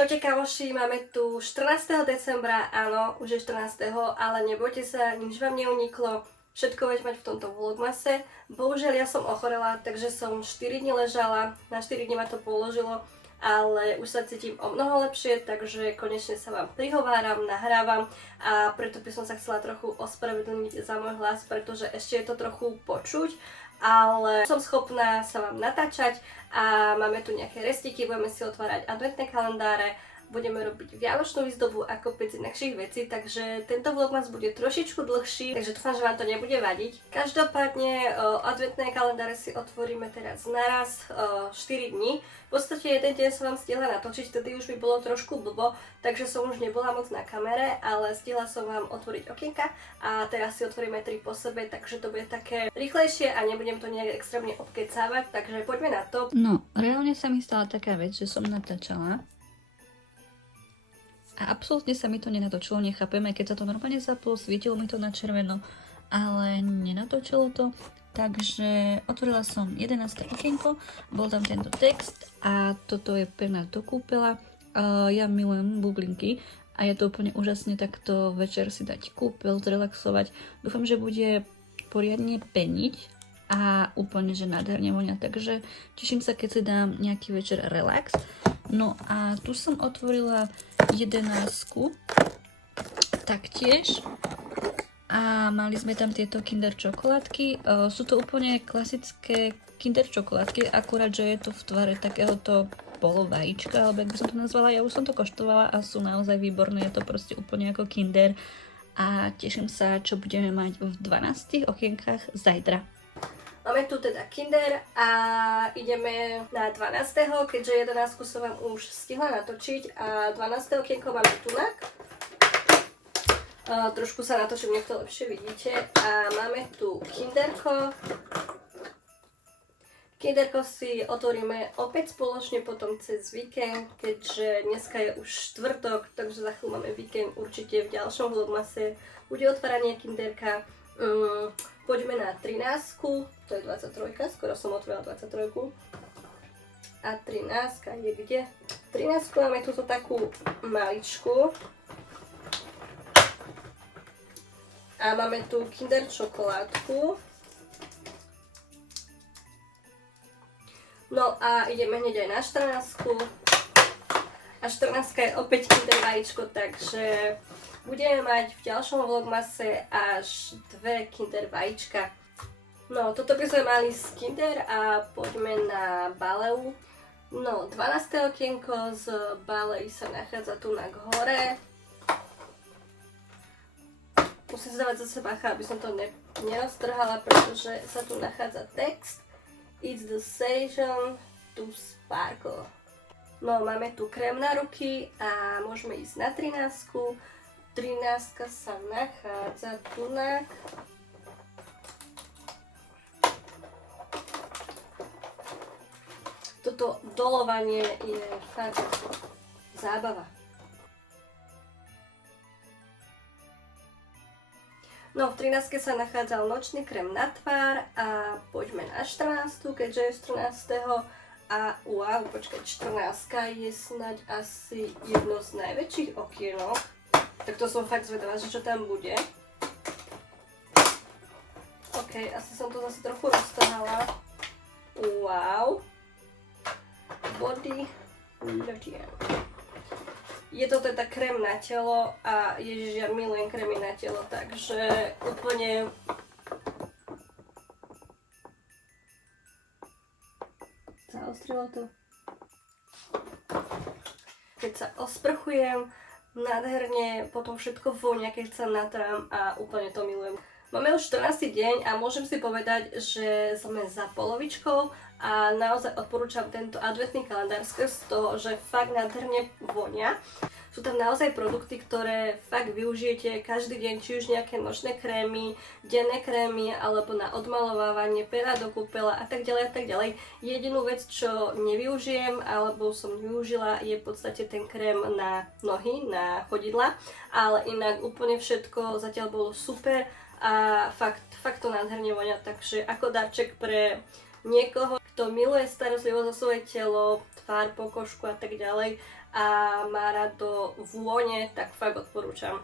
Čaute kamoši, máme tu 14. decembra, áno, už je 14. ale nebojte sa, nič vám neuniklo, všetko budete mať v tomto vlogmase. Bohužiaľ ja som ochorela, takže som 4 dní ležala, na 4 dní ma to položilo, ale už sa cítim o mnoho lepšie, takže konečne sa vám prihováram, nahrávam a preto by som sa chcela trochu ospravedlniť za môj hlas, pretože ešte je to trochu počuť, ale som schopná sa vám natáčať a máme tu nejaké restiky, budeme si otvárať adventné kalendáre, budeme robiť vianočnú výzdobu ako 5 inakších vecí, takže tento vlogmas bude trošičku dlhší, takže dúfam, že vám to nebude vadiť. Každopádne adventné kalendáre si otvoríme teraz naraz 4 dní. V podstate jeden deň som vám stihla natočiť, vtedy už by bolo trošku blbo, takže som už nebola moc na kamere, ale stihla som vám otvoriť okienka a teraz si otvoríme 3 po sebe, takže to bude také rýchlejšie a nebudem to nejak extrémne obkecávať, takže poďme na to. No, reálne sa mi stala taká vec, že som natáčala a absolútne sa mi to nenatočilo, nechápem, aj keď sa to normálne zaplo, svietilo mi to na červeno, ale nenatočilo to, takže otvorila som 11. okienko, bol tam tento text a toto je pevná do kúpela. Ja milujem bublinky a je to úplne úžasne takto večer si dať kúpel, zrelaxovať. Dúfam, že bude poriadne peniť a úplne, že nádherne vonia, takže teším sa, keď si dám nejaký večer relax. No a tu som otvorila 11 taktiež a mali sme tam tieto Kinder čokoládky. Sú to úplne klasické Kinder čokoládky, akurát, že je to v tvare takéhoto polovajíčka, alebo jak by som to nazvala. Ja už som to koštovala a sú naozaj výborné, je to proste úplne ako Kinder a teším sa, čo budeme mať v 12 okienkach zajtra. Máme tu teda Kinder a ideme na 12. keďže 11 som vám už stihla natočiť a 12. okienko máme tunak. Trošku sa natočím, nech to lepšie vidíte. A máme tu Kinderko. Kinderko si otvoríme opäť spoločne potom cez víkend, keďže dneska je už štvrtok, takže za chvíľu máme víkend, určite v ďalšom vlogmase bude otváranie Kinderka. Poďme na 13, to je 23, skoro som otvorila 23. A 13 je kde? 13 máme túto takú maličku. A máme tu Kinder čokoládku. No a ideme hneď aj na 14. A 14 je opäť Kinder vajíčko, takže budeme mať v ďalšom vlogmase až 2 Kinder vajíčka. No, toto by sme mali z Kinder a poďme na Baleu. No, 12. okienko z Balei sa nachádza tu na hore. Musím si dávať zase bacha, aby som to neroztrhala, pretože sa tu nachádza text. It's the season to sparkle. No, máme tu krém na ruky a môžeme ísť na 13. 13 sa nachádza tunak. Toto dolovanie je fakt zábava. No, v 13 sa nachádzal nočný krém na tvár a poďme na 14, keďže je 14. A wow, počkať, 14 je snáď asi jedno z najväčších okienok. Tak to som fakt zvedavá, že čo tam bude. OK, asi som to zase trochu roztrhala. Wow. Body lotion. Je to teda krém na telo a ježiš, ja milujem krémy na telo, takže úplne zaostrilo to. Keď sa osprchujem, nádherne potom všetko vonia, keď sa natrám a úplne to milujem. Máme už 14. deň a môžem si povedať, že sme za polovičkou a naozaj odporúčam tento adventný kalendár z toho, že fakt nádherne vonia. Sú tam naozaj produkty, ktoré fakt využijete každý deň, či už nejaké nočné krémy, denné krémy, alebo na odmalovávanie, pera do kúpela a tak ďalej a tak ďalej. Jedinú vec, čo nevyužijem, alebo som nevyužila, je v podstate ten krém na nohy, na chodidla, ale inak úplne všetko zatiaľ bolo super a fakt to nádherne vonia, takže ako darček pre niekoho, kto miluje starostlivosť o svoje telo, tvár, pokožku a tak ďalej a má rado vône, tak fakt odporúčam.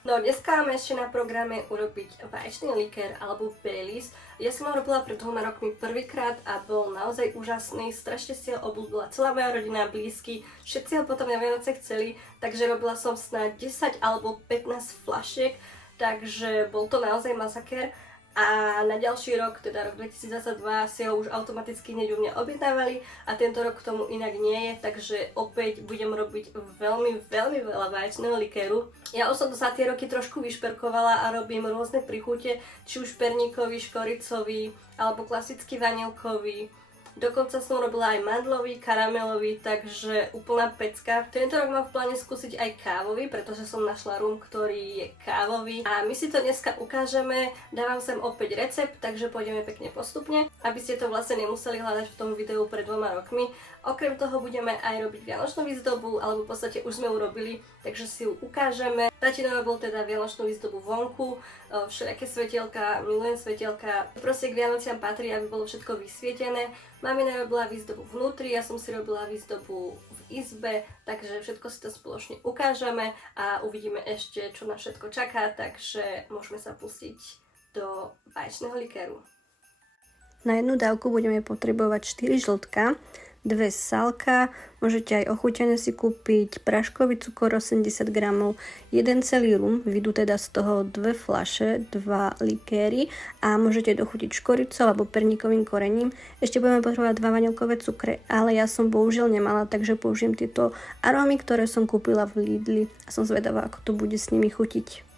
No dneska máme ešte na programe urobiť vaječný likér alebo Baileys. Ja som ho robila pred 2 rokmi prvýkrát a bol naozaj úžasný. Strašne si ho obľúbila celá moja rodina, blízky. Všetci ho potom na Vianoce chceli, takže robila som snáď 10 alebo 15 fľašiek, takže bol to naozaj masakér. A na ďalší rok, teda rok 2022, si ho už automaticky hneď u mňa objednávali a tento rok k tomu inak nie je, takže opäť budem robiť veľmi veľa vaječného likéru. Ja už som to za tie roky trošku vyšperkovala a robím rôzne príchute, či už perníkový, škoricový alebo klasický vanilkový. Dokonca som robila aj mandlový, karamelový, takže úplná pecka. Tento rok mám v pláne skúsiť aj kávový, pretože som našla rum, ktorý je kávový. A my si to dneska ukážeme, dávam sem opäť recept, takže pôjdeme pekne postupne, aby ste to vlastne nemuseli hľadať v tom videu pred 2 rokmi. Okrem toho budeme aj robiť vianočnú výzdobu, alebo v podstate už sme urobili, takže si ju ukážeme. Tatino bol teda vianočnú výzdobu vonku, všelijaké svetielka, milujem svetielka. Proste k Vianociam patrí, aby bolo všetko vysvietené. Mamina robila výzdobu vnútri, ja som si robila výzdobu v izbe, takže všetko si to spoločne ukážeme a uvidíme ešte, čo nás všetko čaká, takže môžeme sa pustiť do vaječného likéru. Na jednu dávku budeme potrebovať 4 žltka, 2 salka, môžete aj ochutené si kúpiť, práškový cukor 80 g, 1 celý rum, vyjdú teda z toho 2 fľaše, 2 likéry a môžete dochutiť škoricou alebo perníkovým korením. Ešte budeme potrebovať 2 vanilkové cukre, ale ja som bohužiaľ nemala, takže použijem tieto arómy, ktoré som kúpila v Lidli a som zvedavá, ako to bude s nimi chutiť.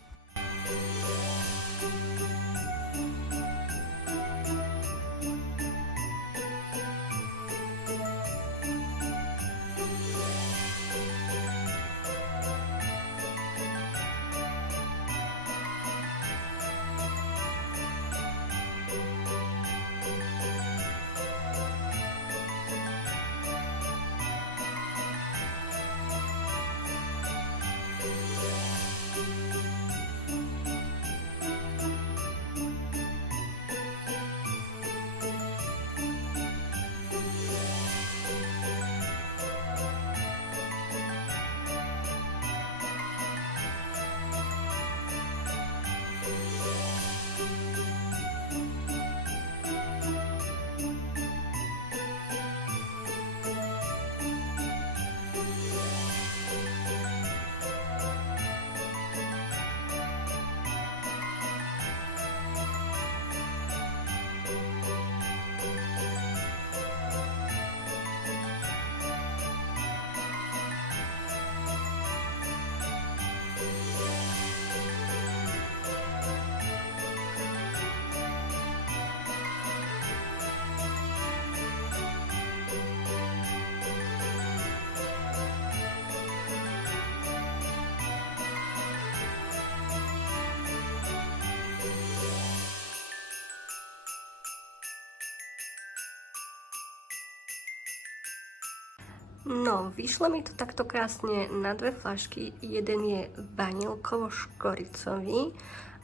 No, vyšlo mi to takto krásne na 2 fľašky. Jeden je vanilkovo-škoricový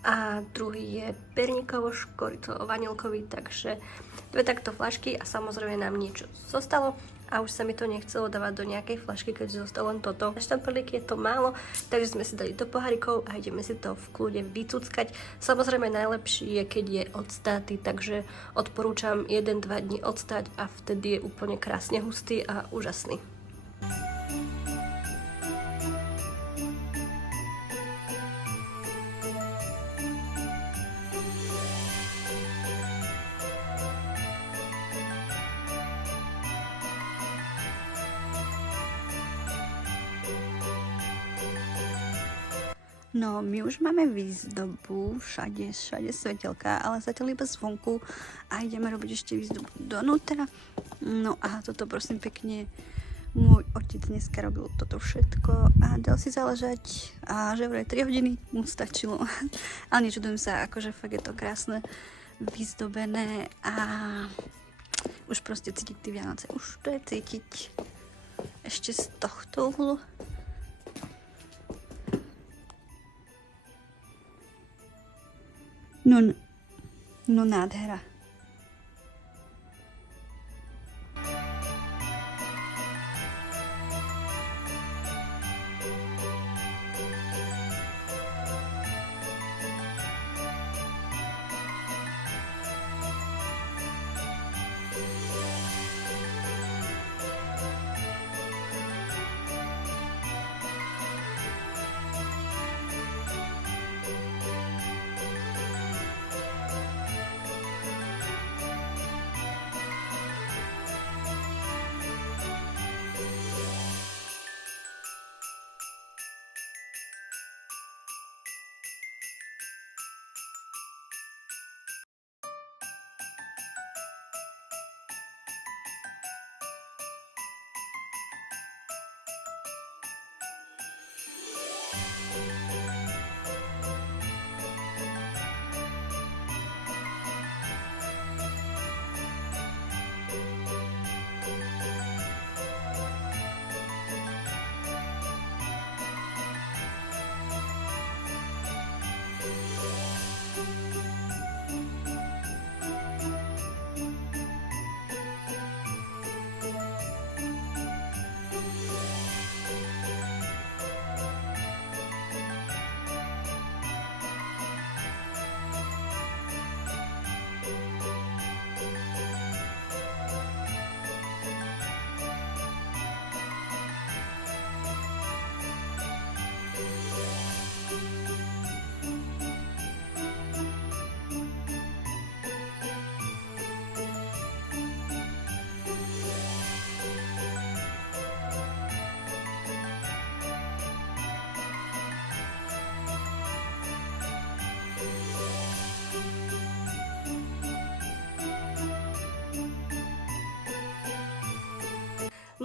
a druhý je perníkovo-škoricovo-vanilkový, takže 2 takto fľašky a samozrejme nám niečo zostalo a už sa mi to nechcelo dávať do nejakej fľašky, keďže zostalo len toto. Na štamperlík je to málo, takže sme si dali do pohárikov a ideme si to v kľude vycuckať. Samozrejme najlepší je, keď je odstáty, takže odporúčam 1-2 dní odstať a vtedy je úplne krásne hustý a úžasný. No, my už máme výzdobu, všade svetelka, ale zatiaľ iba zvonku a ideme robiť ešte výzdobu donútra. No a toto prosím pekne, môj otec dneska robil toto všetko a dal si záležať a že vraj 3 hodiny mu stačilo. Ale nečudujem sa, akože fakt je to krásne vyzdobené a už proste cítiť tie Vianoce, už to je cítiť ešte z tohto uhlu. No nádhera.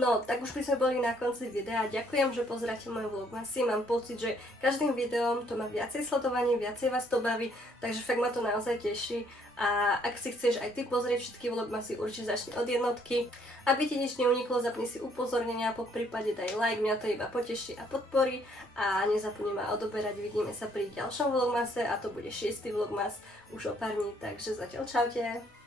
No, tak už by sme boli na konci videa. Ďakujem, že pozeráte moje vlogmasy. Mám pocit, že každým videom to má viacej sledovaní, viacej vás to baví, takže fakt ma to naozaj teší. A ak si chceš aj ty pozrieť všetky vlogmasy, určite začni od jednotky. Aby ti nič neuniklo, zapni si upozornenia, po prípade daj like, mňa to iba poteší a podporí. A nezapni ma odoberať, vidíme sa pri ďalšom vlogmase a to bude 6. vlogmas už o pár dní, takže zatiaľ čaute.